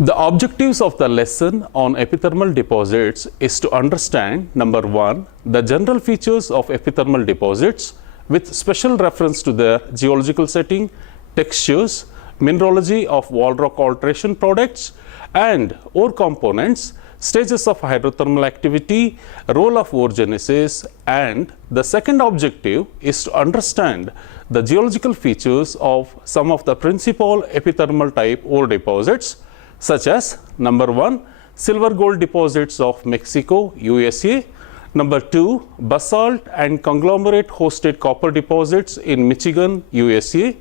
The objectives of the lesson on epithermal deposits is to understand, number one, the general features of epithermal deposits with special reference to their geological setting, textures, mineralogy of wall rock alteration products and ore components, stages of hydrothermal activity, role of orogenesis, and the second objective is to understand the geological features of some of the principal epithermal type ore deposits, such as number one, silver gold deposits of Mexico, USA, number two, basalt and conglomerate hosted copper deposits in Michigan, USA,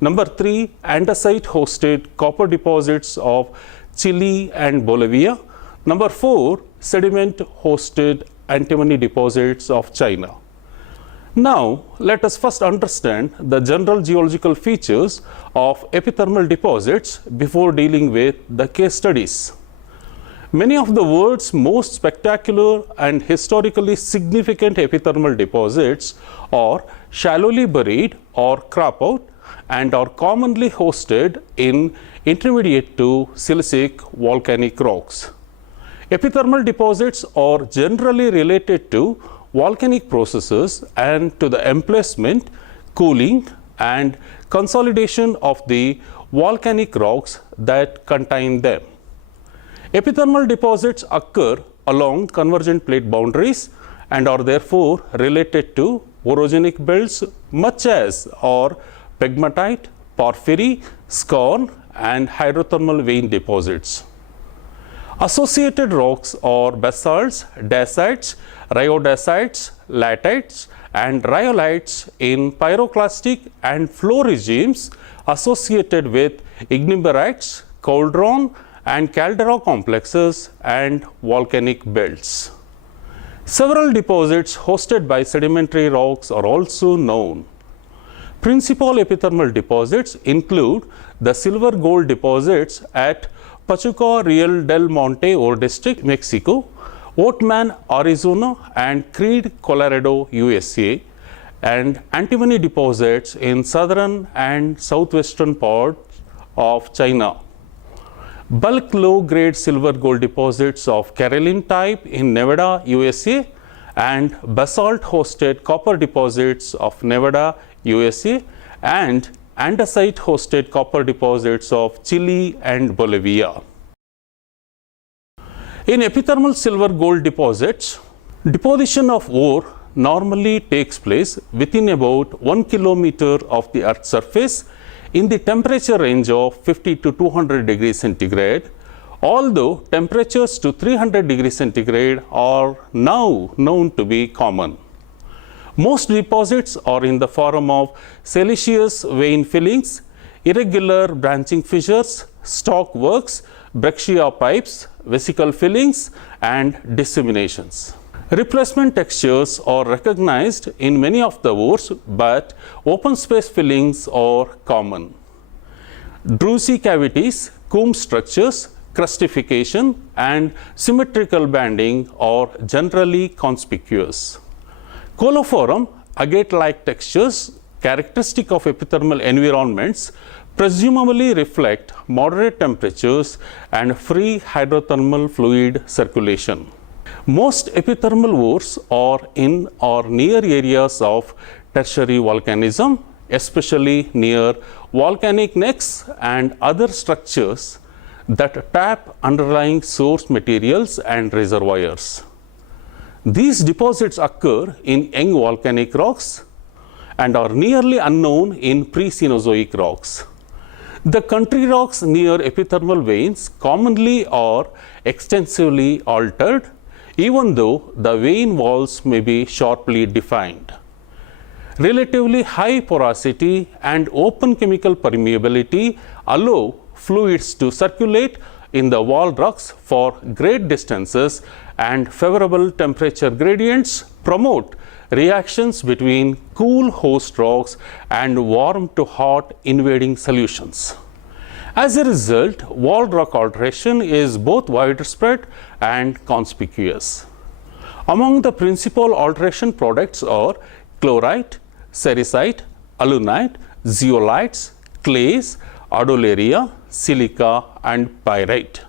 number three, andesite hosted copper deposits of Chile and Bolivia, number four, sediment hosted antimony deposits of China. Now, let us first understand the general geological features of epithermal deposits before dealing with the case studies. Many of the world's most spectacular and historically significant epithermal deposits are shallowly buried or crop out and are commonly hosted in intermediate to silicic volcanic rocks. Epithermal deposits are generally related to volcanic processes and to the emplacement, cooling and consolidation of the volcanic rocks that contain them. Epithermal deposits occur along convergent plate boundaries and are therefore related to orogenic belts much as are pegmatite, porphyry, skarn and hydrothermal vein deposits. Associated rocks are basalts, dacites, rhyodacite, latites and rhyolites in pyroclastic and flow regimes associated with ignimbrites, cauldron and caldera complexes and volcanic belts. Several deposits hosted by sedimentary rocks are also known. Principal epithermal deposits include the silver gold deposits at Pachuca Real del Monte Ore District, Mexico, Oatman, Arizona and Creed, Colorado, USA, and antimony deposits in southern and southwestern parts of China. Bulk low-grade silver gold deposits of Carolina type in Nevada, USA, and basalt-hosted copper deposits of Nevada, USA, and andesite-hosted copper deposits of Chile and Bolivia. In epithermal silver gold deposits, deposition of ore normally takes place within about 1 kilometer of the Earth's surface in the temperature range of 50 to 200 degrees centigrade, although temperatures to 300 degrees centigrade are now known to be common. Most deposits are in the form of siliceous vein fillings, irregular branching fissures, stalk works, breccia pipes, vesicle fillings, and disseminations. Replacement textures are recognized in many of the ores, but open space fillings are common. Druzy cavities, comb structures, crustification, and symmetrical banding are generally conspicuous. Coliform, agate-like textures, characteristic of epithermal environments, presumably reflect moderate temperatures and free hydrothermal fluid circulation. Most epithermal ores are in or near areas of tertiary volcanism, especially near volcanic necks and other structures that tap underlying source materials and reservoirs. These deposits occur in young volcanic rocks and are nearly unknown in pre-Cenozoic rocks. The country rocks near epithermal veins commonly are extensively altered, even though the vein walls may be sharply defined. Relatively high porosity and open chemical permeability allow fluids to circulate in the wall rocks for great distances, and favorable temperature gradients promote reactions between cool host rocks and warm to hot invading solutions. As a result, wall rock alteration is both widespread and conspicuous. Among the principal alteration products are chlorite, sericite, alunite, zeolites, clays, adularia, silica, and pyrite.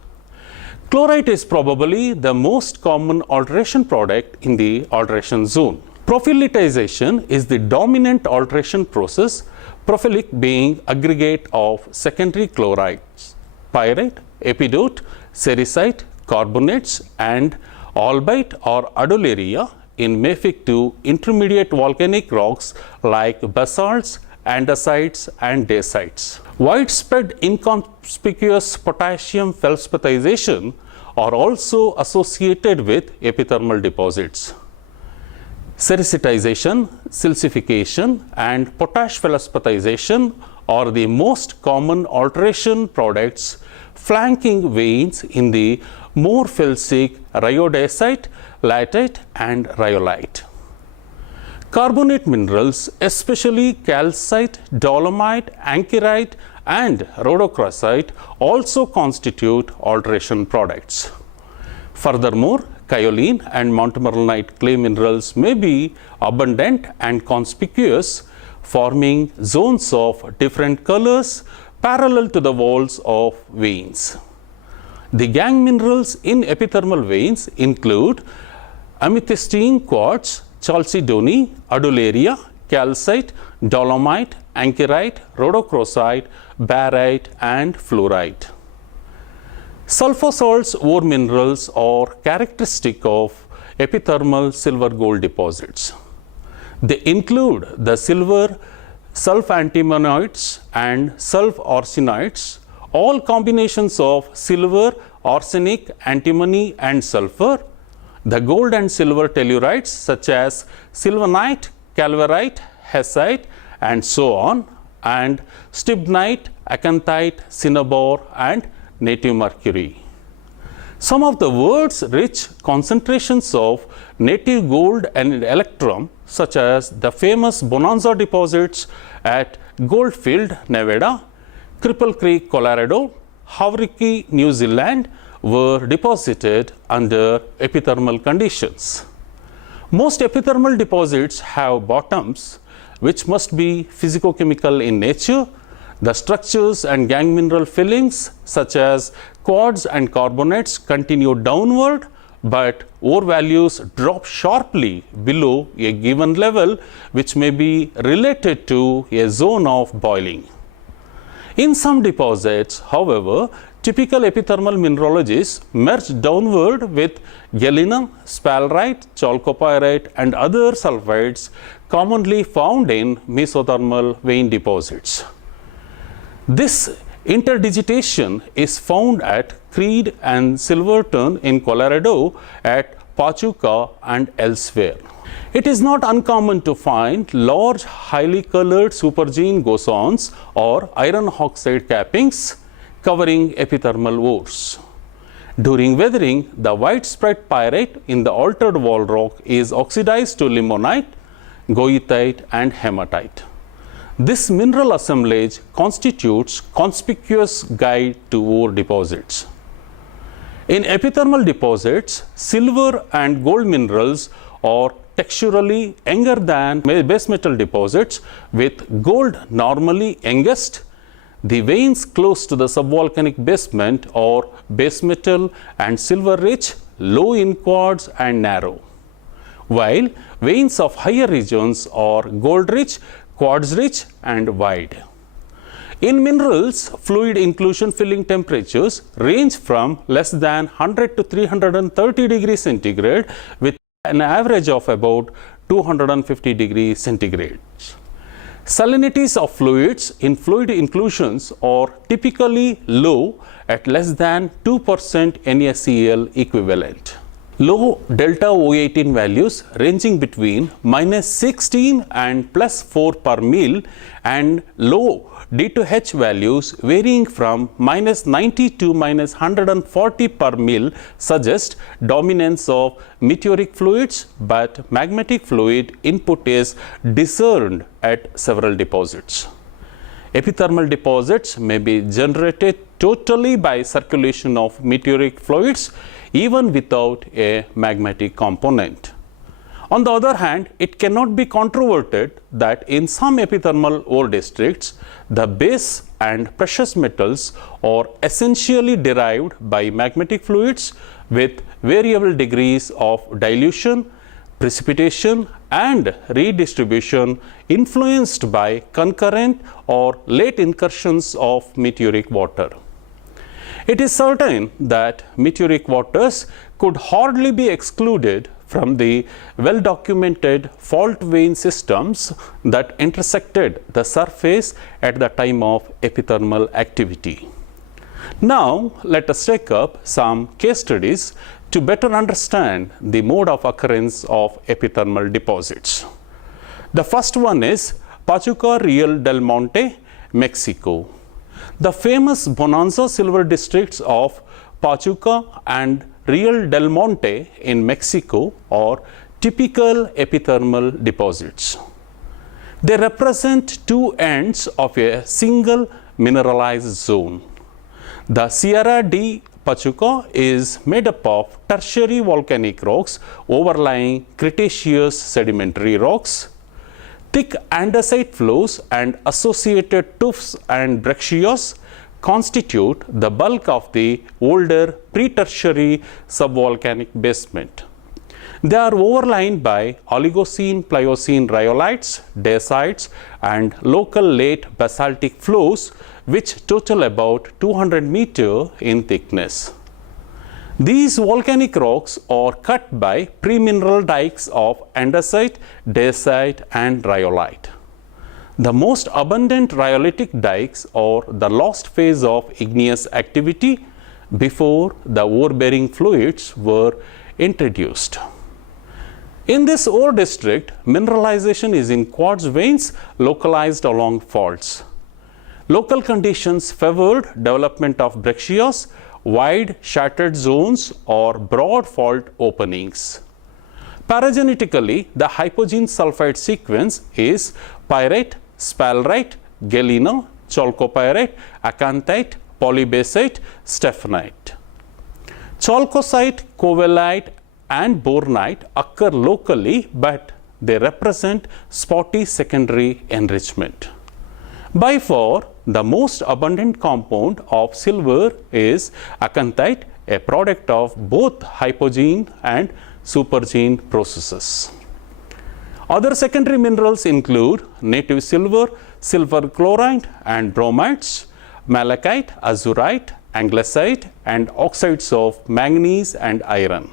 Chlorite is probably the most common alteration product in the alteration zone. Prophyllitization is the dominant alteration process, prophyllic being aggregate of secondary chlorides, pyrite, epidote, cerisite, carbonates, and albite or adularia in mafic to intermediate volcanic rocks like basalts, andesites, and dacites. Widespread inconspicuous potassium felspatization are also associated with epithermal deposits. Sericitization, silicification, and potash felspatization are the most common alteration products flanking veins in the more felsic rhyodacite, latite, and rhyolite. Carbonate minerals, especially calcite, dolomite, anchorite, and rhodochrosite, also constitute alteration products. Furthermore, kaolin and montmorillonite clay minerals may be abundant and conspicuous, forming zones of different colors parallel to the walls of veins. The gangue minerals in epithermal veins include amethystine quartz, chalcedony, adularia, calcite, dolomite, anchorite, rhodochrosite, barite, and fluorite. Sulfur salts ore minerals are characteristic of epithermal silver gold deposits. They include the silver sulfantimonites and sulfarsenites, all combinations of silver, arsenic, antimony, and sulfur, the gold and silver tellurites such as sylvanite, calvarite, hessite, and so on, and stibnite, acanthite, cinnabar, and native mercury. Some of the world's rich concentrations of native gold and electrum, such as the famous Bonanza deposits at Goldfield, Nevada, Cripple Creek, Colorado, Hauraki, New Zealand, were deposited under epithermal conditions. Most epithermal deposits have bottoms which must be physicochemical in nature. The structures and gangue mineral fillings such as quartz and carbonates continue downward, but ore values drop sharply below a given level, which may be related to a zone of boiling. In some deposits, however, typical epithermal mineralogies merge downward with galena, sphalerite, chalcopyrite, and other sulfides commonly found in mesothermal vein deposits. This interdigitation is found at Creed and Silverton in Colorado, at Pachuca, and elsewhere. It is not uncommon to find large, highly colored supergene gosons or iron oxide cappings covering epithermal ores. During weathering, the widespread pyrite in the altered wall rock is oxidized to limonite, goethite, and hematite. This mineral assemblage constitutes conspicuous guide to ore deposits. In epithermal deposits, silver and gold minerals are texturally younger than base metal deposits, with gold normally youngest. The veins close to the subvolcanic basement are base metal and silver rich, low in quartz, and narrow, while veins of higher regions are gold rich, quartz rich, and wide. In minerals, fluid inclusion filling temperatures range from less than 100 to 330 degrees centigrade, with an average of about 250 degrees centigrade. Salinities of fluids in fluid inclusions are typically low at less than 2% NaCl equivalent. Low delta O18 values ranging between -16 and +4 per mil, and low D2H values varying from -90 to -140 per mil suggest dominance of meteoric fluids, but magmatic fluid input is discerned at several deposits. Epithermal deposits may be generated totally by circulation of meteoric fluids, even without a magmatic component. On the other hand, it cannot be controverted that in some epithermal ore districts, the base and precious metals are essentially derived by magmatic fluids with variable degrees of dilution, precipitation and redistribution influenced by concurrent or late incursions of meteoric water. It is certain that meteoric waters could hardly be excluded from the well-documented fault vein systems that intersected the surface at the time of epithermal activity. Now, let us take up some case studies to better understand the mode of occurrence of epithermal deposits. The first one is Pachuca Real del Monte, Mexico. The famous Bonanza silver districts of Pachuca and Real del Monte in Mexico are typical epithermal deposits. They represent two ends of a single mineralized zone. The Sierra de Pachuca is made up of tertiary volcanic rocks overlying Cretaceous sedimentary rocks. Thick andesite flows and associated tuffs and breccias constitute the bulk of the older pre-tertiary subvolcanic basement. They are overlain by Oligocene, Pliocene rhyolites, dacites and local late basaltic flows which total about 200 meters in thickness. These volcanic rocks are cut by pre-mineral dikes of andesite, dacite and rhyolite. The most abundant rhyolitic dikes are the last phase of igneous activity before the ore-bearing fluids were introduced. In this ore district, mineralization is in quartz veins localized along faults. Local conditions favored development of breccias, wide shattered zones or broad fault openings. Paragenetically, the hypogene sulfide sequence is pyrite, sphalerite, galena, chalcopyrite, acanthite, polybasite, stephanite. Chalcocite, covellite and bornite occur locally, but they represent spotty secondary enrichment. By far, the most abundant compound of silver is acanthite, a product of both hypogene and supergene processes. Other secondary minerals include native silver, silver chloride and bromides, malachite, azurite, anglesite and oxides of manganese and iron.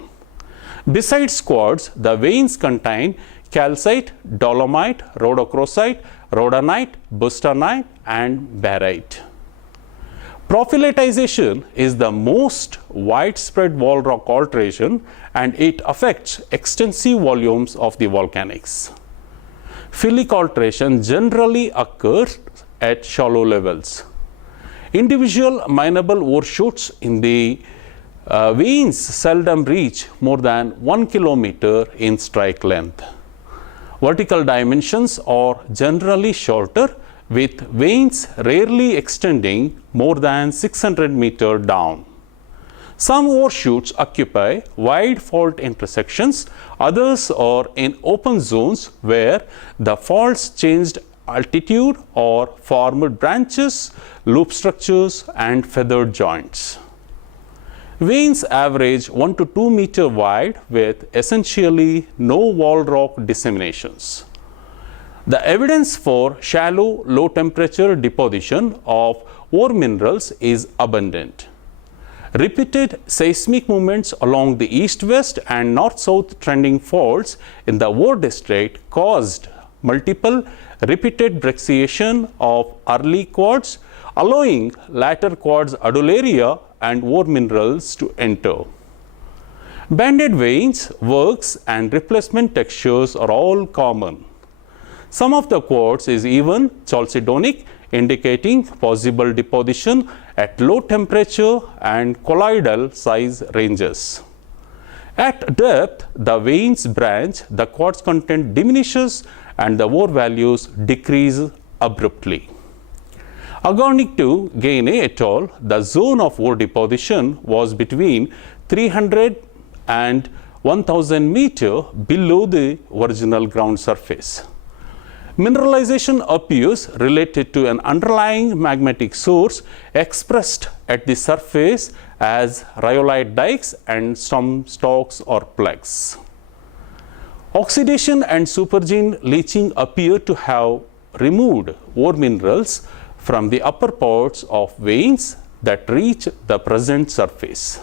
Besides quartz, the veins contain calcite, dolomite, rhodochrosite, rhodonite, bustanite and barite. Profilitization is the most widespread wall rock alteration and it affects extensive volumes of the volcanics. Phyllic alteration generally occurs at shallow levels. Individual mineable ore shoots in the veins seldom reach more than 1 kilometer in strike length. Vertical dimensions are generally shorter, with veins rarely extending more than 600 meters down. Some ore shoots occupy wide fault intersections, others are in open zones where the faults changed altitude or formed branches, loop structures and feathered joints. Veins average 1 to 2 meters wide with essentially no wall rock disseminations. The evidence for shallow, low temperature deposition of ore minerals is abundant. Repeated seismic movements along the east-west and north-south trending faults in the ore district caused multiple repeated brecciation of early quartz, allowing later quartz adularia and ore minerals to enter. Banded veins, works and replacement textures are all common. Some of the quartz is even chalcedonic, indicating possible deposition at low temperature and colloidal size ranges. At depth, the veins branch, the quartz content diminishes and the ore values decrease abruptly. According to Gaine et al., the zone of ore deposition was between 300 and 1000 meters below the original ground surface. Mineralization appears related to an underlying magmatic source expressed at the surface as rhyolite dikes and some stalks or plugs. Oxidation and supergene leaching appear to have removed ore minerals from the upper parts of veins that reach the present surface.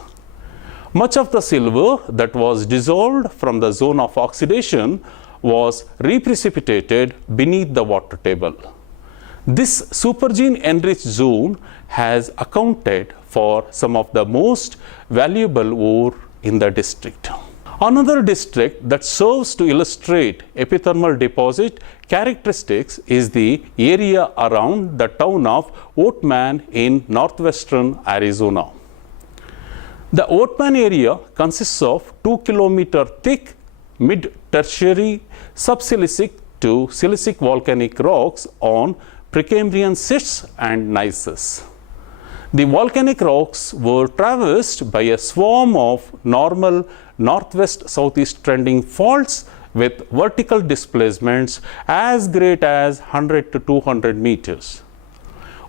Much of the silver that was dissolved from the zone of oxidation was reprecipitated beneath the water table. This supergene enriched zone has accounted for some of the most valuable ore in the district. Another district that serves to illustrate epithermal deposit characteristics is the area around the town of Oatman in northwestern Arizona. The Oatman area consists of 2 km thick mid-tertiary subsilicic to silicic volcanic rocks on Precambrian schists and gneisses. The volcanic rocks were traversed by a swarm of normal northwest-southeast trending faults with vertical displacements as great as 100 to 200 meters.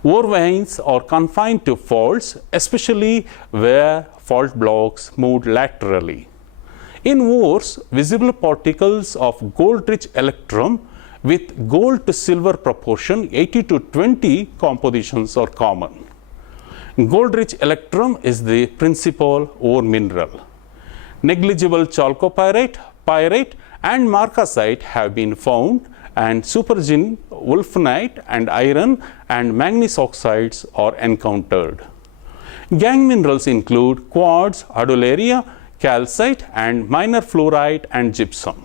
Ore veins are confined to faults, especially where fault blocks moved laterally. In ores, visible particles of gold-rich electrum with gold to silver proportion 80 to 20 compositions are common. Gold-rich electrum is the principal ore mineral. Negligible chalcopyrite, pyrite and marcasite have been found, and supergene, wulfenite and iron and manganese oxides are encountered. Gangue minerals include quartz, adularia, calcite and minor fluorite and gypsum.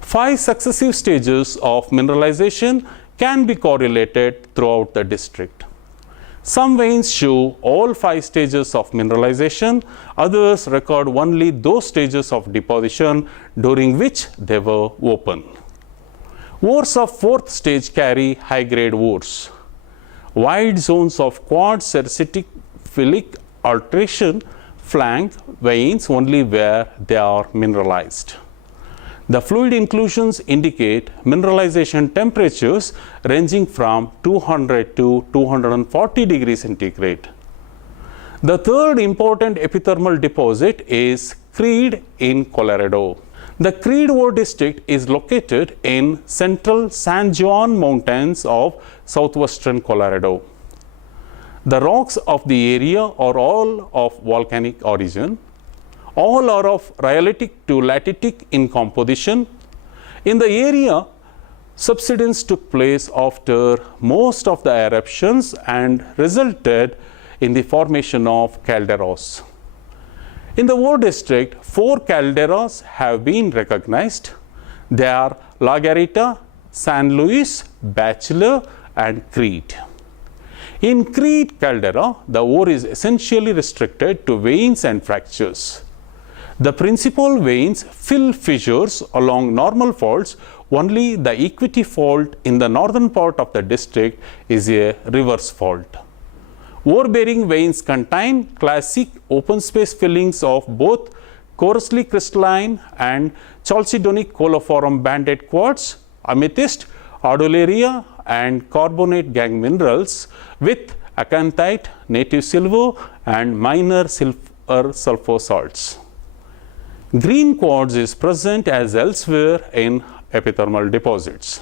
5 successive stages of mineralization can be correlated throughout the district. Some veins show all 5 stages of mineralization, others record only those stages of deposition during which they were open. Ores of 4th stage carry high-grade ores. Wide zones of quartz sericitic phyllic alteration flank veins only where they are mineralized. The fluid inclusions indicate mineralization temperatures ranging from 200 to 240 degrees centigrade. The third important epithermal deposit is Creed in Colorado. The Creed ore district is located in central San Juan Mountains of southwestern Colorado. The rocks of the area are all of volcanic origin. All are of rhyolitic to lateritic in composition. In the area, subsidence took place after most of the eruptions and resulted in the formation of calderas. In the ore district, 4 calderas have been recognized. They are La Garita, San Luis, Bachelor and Creed. In Creed caldera, the ore is essentially restricted to veins and fractures. The principal veins fill fissures along normal faults. Only the equity fault in the northern part of the district is a reverse fault. Ore-bearing veins contain classic open space fillings of both coarsely crystalline and chalcedonic coliform banded quartz, amethyst, adularia and carbonate gangue minerals with acanthite, native silver and minor silver sulfur salts. Green quartz is present as elsewhere in epithermal deposits.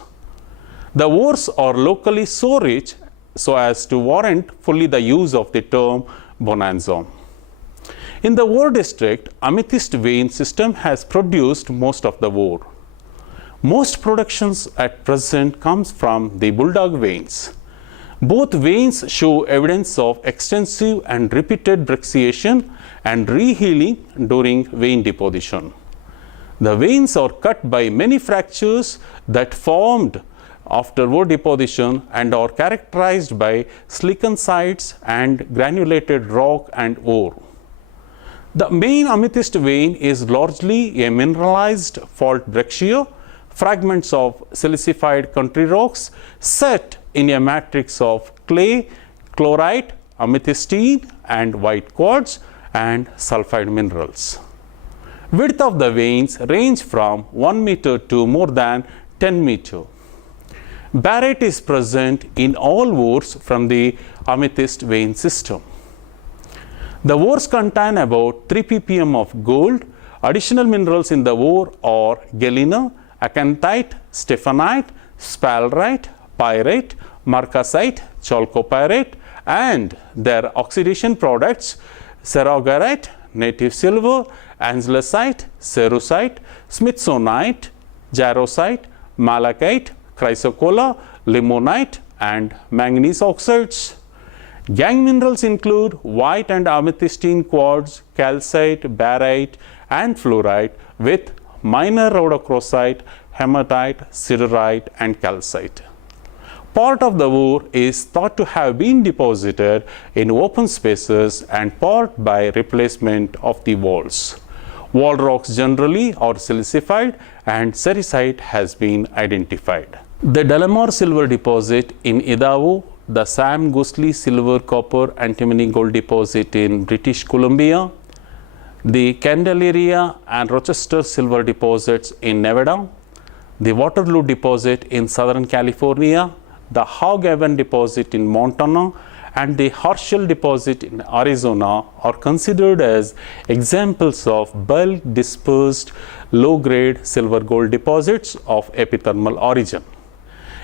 The ores are locally so rich so as to warrant fully the use of the term bonanza. In the ore district, amethyst vein system has produced most of the ore. Most productions at present comes from the bulldog veins. Both veins show evidence of extensive and repeated brecciation and rehealing during vein deposition. The veins are cut by many fractures that formed after ore deposition and are characterized by slickened sides and granulated rock and ore. The main amethyst vein is largely a mineralized fault breccia, fragments of silicified country rocks set in a matrix of clay, chlorite, amethystine and white quartz and sulfide minerals. Width of the veins range from 1 meter to more than 10 meter. Barite is present in all ores from the amethyst vein system. The ores contain about 3 ppm of gold. Additional minerals in the ore are galena, acanthite, stephanite, sphalerite, pyrite, marcasite, chalcopyrite, and their oxidation products ceraugarite, native silver, anzlosite, cerussite, smithsonite, jarosite, malachite, chrysocolla, limonite, and manganese oxides. Gangue minerals include white and amethystine quartz, calcite, barite, and fluorite, with minor rhodochrosite, hematite, siderite, and calcite. Part of the ore is thought to have been deposited in open spaces and part by replacement of the walls. Wall rocks generally are silicified and sericite has been identified. The Delamar silver deposit in Idaho, the Sam Goosley silver copper antimony gold deposit in British Columbia, the Candelaria and Rochester silver deposits in Nevada, the Waterloo deposit in Southern California, the Hog Haven deposit in Montana, and the Herschel deposit in Arizona are considered as examples of bulk dispersed low-grade silver gold deposits of epithermal origin.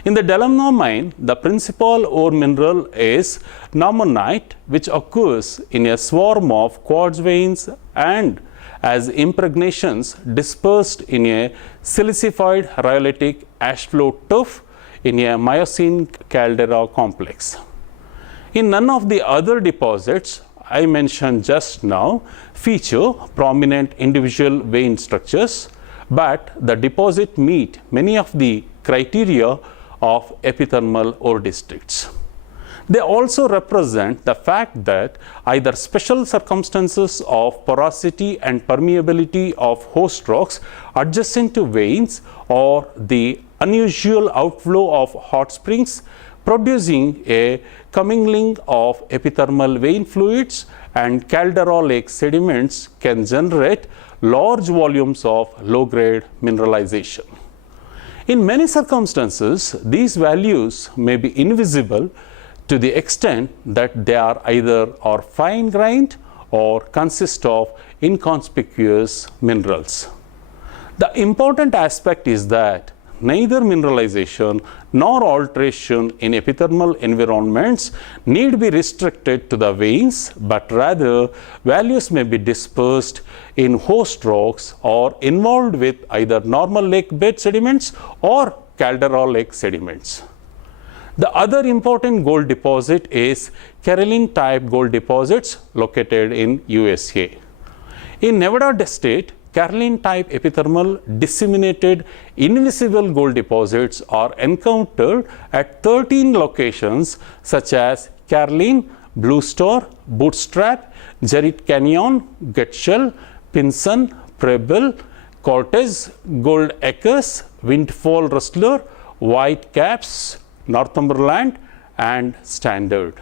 In the Delamar mine, the principal ore mineral is normonite, which occurs in a swarm of quartz veins and as impregnations dispersed in a silicified rhyolitic ash flow tuff in a Miocene caldera complex. In none of the other deposits I mentioned just now feature prominent individual vein structures, but the deposit meet many of the criteria of epithermal ore districts. They also represent the fact that either special circumstances of porosity and permeability of host rocks adjacent to veins or the unusual outflow of hot springs producing a commingling of epithermal vein fluids and caldera lake sediments can generate large volumes of low-grade mineralization. In many circumstances, these values may be invisible to the extent that they are either fine-grained or consist of inconspicuous minerals. The important aspect is that neither mineralization nor alteration in epithermal environments need be restricted to the veins, but rather values may be dispersed in host rocks or involved with either normal lake bed sediments or caldera lake sediments. The other important gold deposit is Carlin type gold deposits located in USA. In Nevada state, Carlin type epithermal disseminated invisible gold deposits are encountered at 13 locations such as Carlin, Blue Star, Bootstrap, Jerritt Canyon, Getchell, Pinson, Preble, Cortez, Gold Acres, Windfall Rustler, White Caps, Northumberland, and Standard.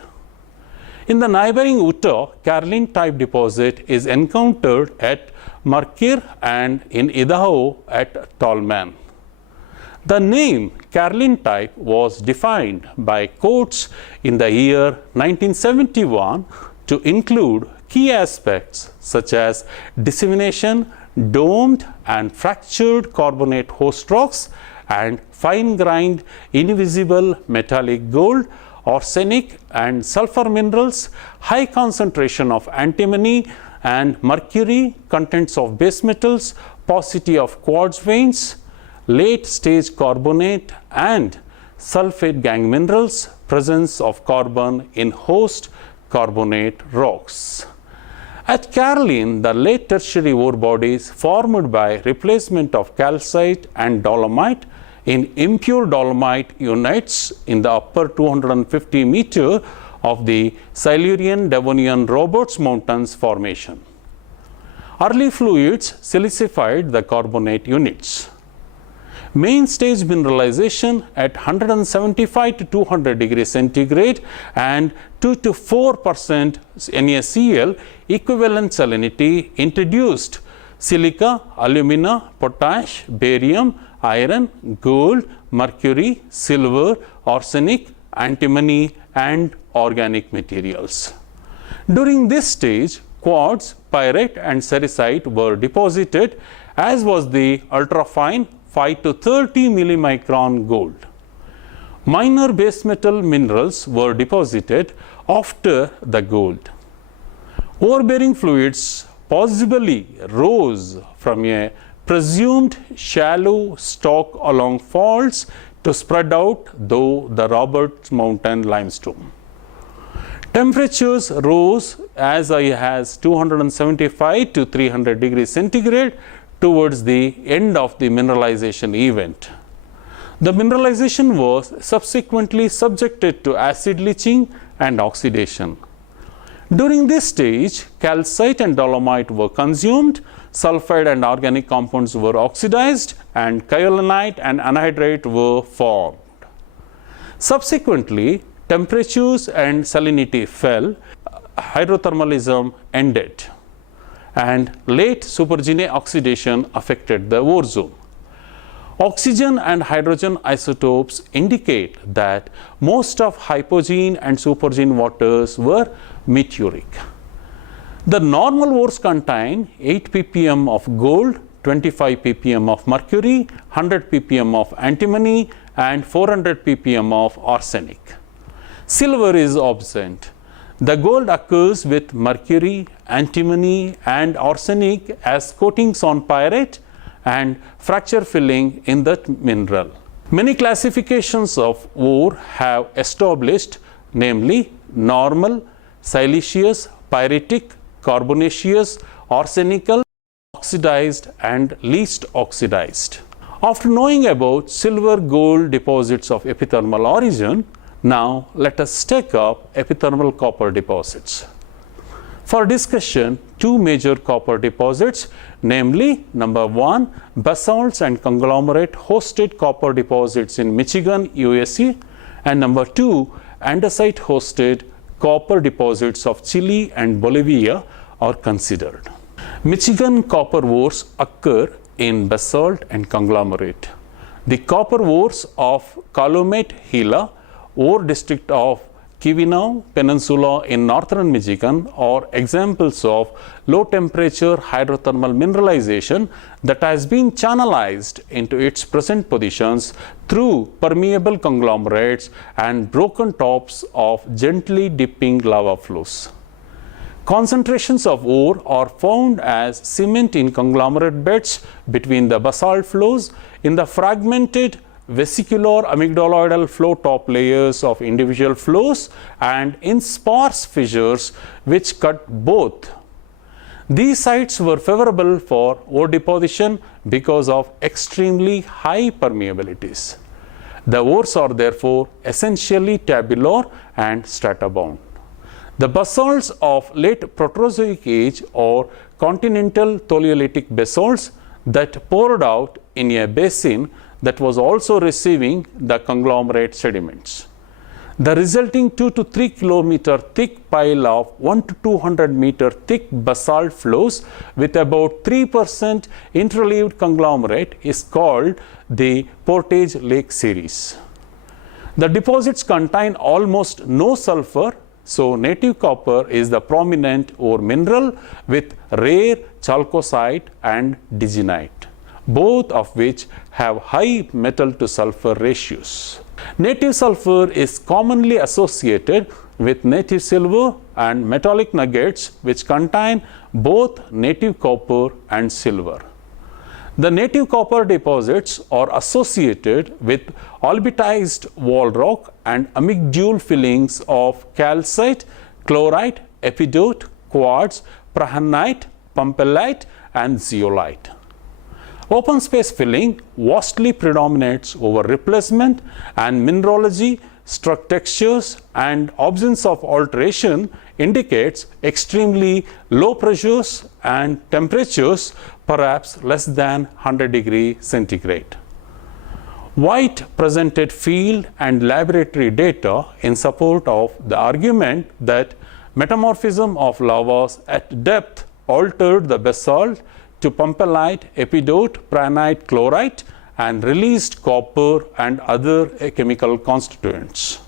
In the neighboring Utah, Carlin type deposit is encountered at Mercer and in Idaho at Tallman. The name Carlin type was defined by Coates in the year 1971 to include key aspects such as dissemination, domed and fractured carbonate host rocks, and fine-grained invisible metallic gold, arsenic and sulfur minerals, high concentration of antimony and mercury, contents of base metals, paucity of quartz veins, late stage carbonate and sulfate gangue minerals, presence of carbon in host carbonate rocks. At Carlin, the late tertiary ore bodies formed by replacement of calcite and dolomite in impure dolomite units in the upper 250 meter of the Silurian Devonian Roberts Mountains formation. Early fluids silicified the carbonate units. Main stage mineralization at 175 to 200 degrees centigrade and 2 to 4% NaCl equivalent salinity introduced silica, alumina, potash, barium, iron, gold, mercury, silver, arsenic, antimony, and organic materials. During this stage, quartz, pyrite, and cerussite were deposited, as was the ultrafine 5 to 30 millimicron gold. Minor base metal minerals were deposited after the gold. Overbearing fluids possibly rose from a presumed shallow stock along faults to spread out through the Roberts Mountain limestone. Temperatures rose as high as 275 to 300 degrees centigrade towards the end of the mineralization event. The mineralization was subsequently subjected to acid leaching and oxidation. During this stage, calcite and dolomite were consumed, sulfide and organic compounds were oxidized, and kyanite and anhydrite were formed. Subsequently, temperatures and salinity fell, hydrothermalism ended, and late supergene oxidation affected the ore zone. Oxygen and hydrogen isotopes indicate that most of hypogene and supergene waters were meteoric. The normal ores contain 8 ppm of gold, 25 ppm of mercury, 100 ppm of antimony, and 400 ppm of arsenic. Silver is absent. The gold occurs with mercury, antimony, and arsenic as coatings on pyrite and fracture filling in that mineral. Many classifications of ore have established, namely normal, siliceous, pyritic, carbonaceous, arsenical, oxidized, and least oxidized. After knowing about silver-gold deposits of epithermal origin, now let us take up epithermal copper deposits. For discussion, two major copper deposits, namely number 1, basalts and conglomerate hosted copper deposits in Michigan, USA, and number 2, andesite hosted copper deposits of Chile and Bolivia are considered. Michigan copper ores occur in basalt and conglomerate. The copper ores of Calumet Gila, ore district of Keweenaw Peninsula in northern Michigan, are examples of low temperature hydrothermal mineralization that has been channelized into its present positions through permeable conglomerates and broken tops of gently dipping lava flows. Concentrations of ore are found as cement in conglomerate beds between the basalt flows, in the fragmented vesicular amygdaloidal flow top layers of individual flows, and in sparse fissures which cut both. These sites were favorable for ore deposition because of extremely high permeabilities. The ores are therefore essentially tabular and strata-bound. The basalts of late Proterozoic age are continental tholeolitic basalts that poured out in a basin that was also receiving the conglomerate sediments. The resulting 2 to 3 kilometer thick pile of 1 to 200 meter thick basalt flows with about 3% interleaved conglomerate is called the Portage Lake series. The deposits contain almost no sulfur, so native copper is the prominent ore mineral with rare chalcocite and digenite, both of which have high metal to sulfur ratios. Native sulfur is commonly associated with native silver and metallic nuggets which contain both native copper and silver. The native copper deposits are associated with albitized wall rock and amygdule fillings of calcite, chlorite, epidote, quartz, prahanite, pumpellite, and zeolite. Open space filling vastly predominates over replacement, and mineralogy, structure textures, and absence of alteration indicates extremely low pressures and temperatures, perhaps less than 100 degrees centigrade. White presented field and laboratory data in support of the argument that metamorphism of lavas at depth altered the basalt to pumpelite, epidote, pranite, chlorite, and released copper and other chemical constituents.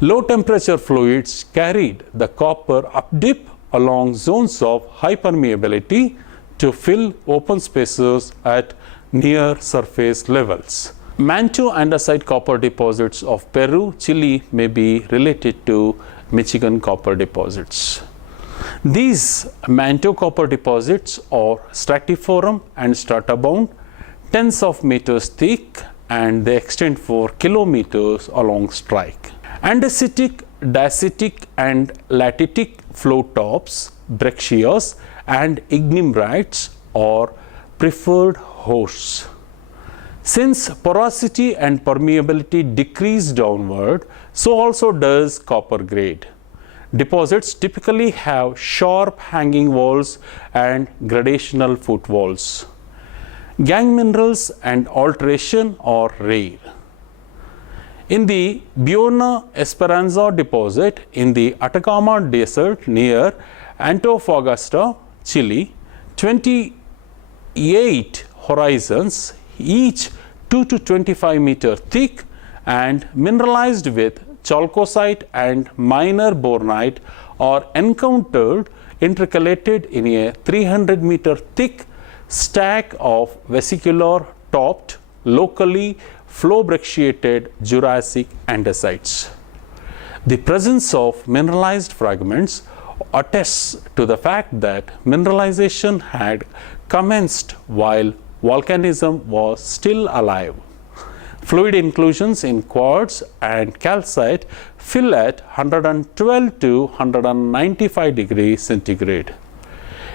Low temperature fluids carried the copper up dip along zones of high permeability to fill open spaces at near surface levels. Manto andesite copper deposits of Peru, Chile may be related to Michigan copper deposits. These manto copper deposits are stratiform and stratabound, tens of meters thick, and they extend for kilometers along strike. Andesitic, dacitic, and latitic flow tops, breccias, and ignimbrites are preferred hosts. Since porosity and permeability decrease downward, so also does copper grade. Deposits typically have sharp hanging walls and gradational foot walls. Gangue minerals and alteration are rare. In the Buena Esperanza deposit in the Atacama Desert near Antofagasta, Chile, 28 horizons, each 2 to 25 meter thick and mineralized with chalcocite and minor bornite, are encountered intercalated in a 300 meter thick stack of vesicular topped, locally flow brecciated Jurassic andesites. The presence of mineralized fragments attests to the fact that mineralization had commenced while volcanism was still alive. Fluid inclusions in quartz and calcite fill at 112 to 195 degrees centigrade.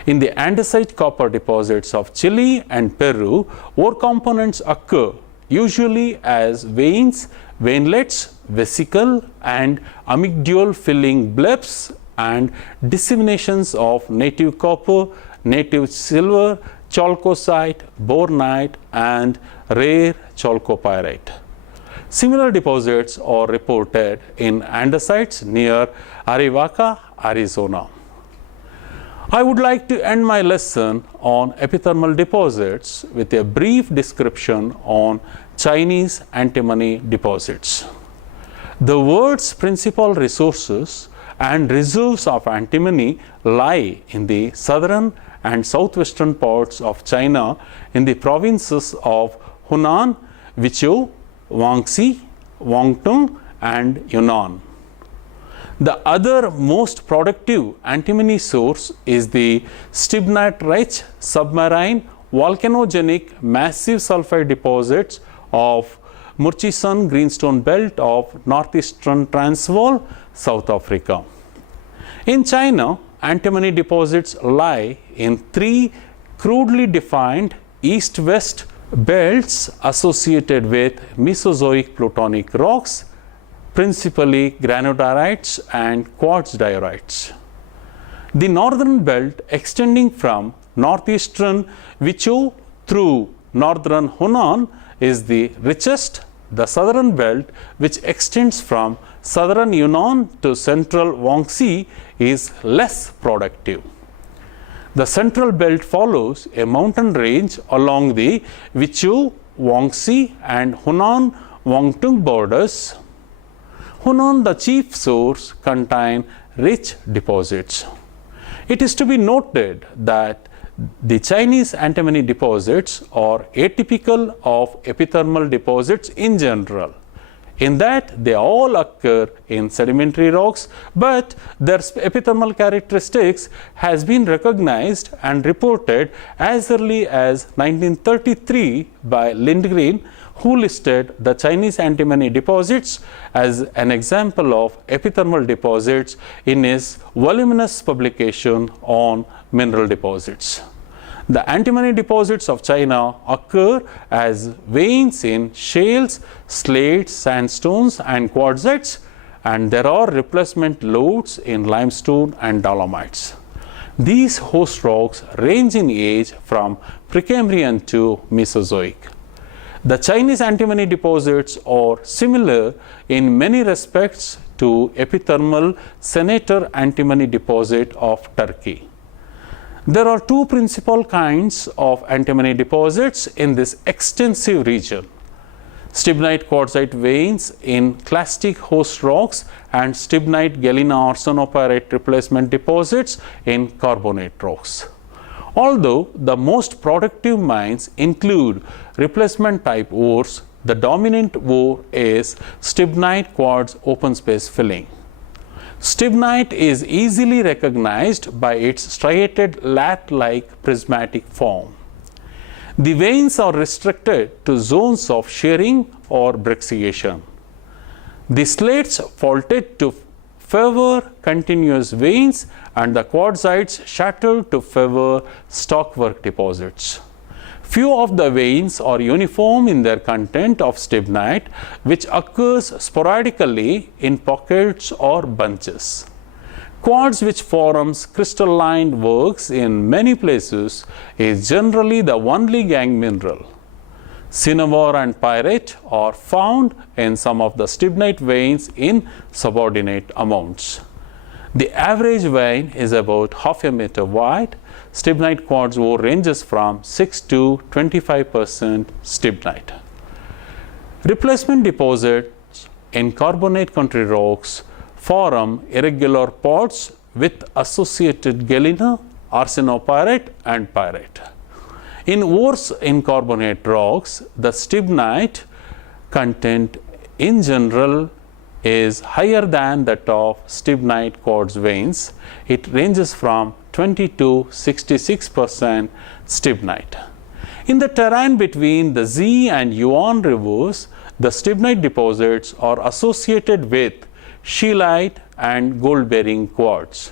In the andesite copper deposits of Chile and Peru, ore components occur usually as veins, veinlets, vesicle, and amygdale filling blebs, and disseminations of native copper, native silver, chalcocite, bornite, and rare chalcopyrite. Similar deposits are reported in andesites near Arivaca, Arizona. I would like to end my lesson on epithermal deposits with a brief description on Chinese antimony deposits. The world's principal resources and reserves of antimony lie in the southern and southwestern parts of China in the provinces of Hunan, Guizhou, Guangxi, Guangdong, and Yunnan. The other most productive antimony source is the stibnite-rich submarine volcanogenic massive sulfide deposits of Murchison Greenstone Belt of northeastern Transvaal, South Africa. In China, antimony deposits lie in three crudely defined east-west belts associated with Mesozoic plutonic rocks, principally granodiorites and quartz diorites. The northern belt extending from northeastern Guizhou through northern Hunan is the richest. The southern belt, which extends from southern Yunnan to central Guangxi, is less productive. The central belt follows a mountain range along the Guizhou, Guangxi, and Hunan Guangdong borders. Hunan, the chief source, contain rich deposits. It is to be noted that the Chinese antimony deposits are atypical of epithermal deposits in general, in that they all occur in sedimentary rocks, but their epithermal characteristics has been recognized and reported as early as 1933 by Lindgren, who listed the Chinese antimony deposits as an example of epithermal deposits in his voluminous publication on mineral deposits. The antimony deposits of China occur as veins in shales, slates, sandstones, and quartzites, and there are replacement lodes in limestone and dolomites. These host rocks range in age from Precambrian to Mesozoic. The Chinese antimony deposits are similar in many respects to epithermal Senator antimony deposit of Turkey. There are two principal kinds of antimony deposits in this extensive region: stibnite quartzite veins in clastic host rocks and stibnite galena arsenopyrite replacement deposits in carbonate rocks. Although the most productive mines include replacement type ores, the dominant ore is stibnite quartz open space filling. Stibnite is easily recognized by its striated lath-like prismatic form. The veins are restricted to zones of shearing or brecciation. The slates faulted to favor continuous veins and the quartzites shattered to favor stockwork deposits. Few of the veins are uniform in their content of stibnite, which occurs sporadically in pockets or bunches. Quartz which forms crystalline works in many places is generally the only gangue mineral. Cinnabar and pyrite are found in some of the stibnite veins in subordinate amounts. The average vein is about half a meter wide. Stibnite quartz ore ranges from 6 to 25% stibnite. Replacement deposits in carbonate country rocks form irregular pods with associated galena, arsenopyrite and pyrite. In ores in carbonate rocks, the stibnite content in general is higher than that of stibnite quartz veins. It ranges from 20 to 66% stibnite. In the terrain between the Xi and Yuan rivers, the stibnite deposits are associated with scheelite and gold-bearing quartz.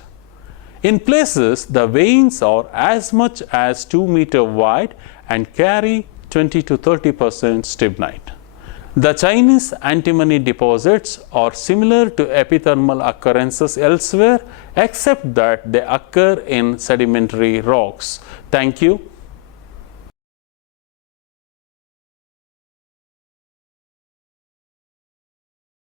In places, the veins are as much as 2 meters wide and carry 20 to 30% stibnite. The Chinese antimony deposits are similar to epithermal occurrences elsewhere, except that they occur in sedimentary rocks. Thank you.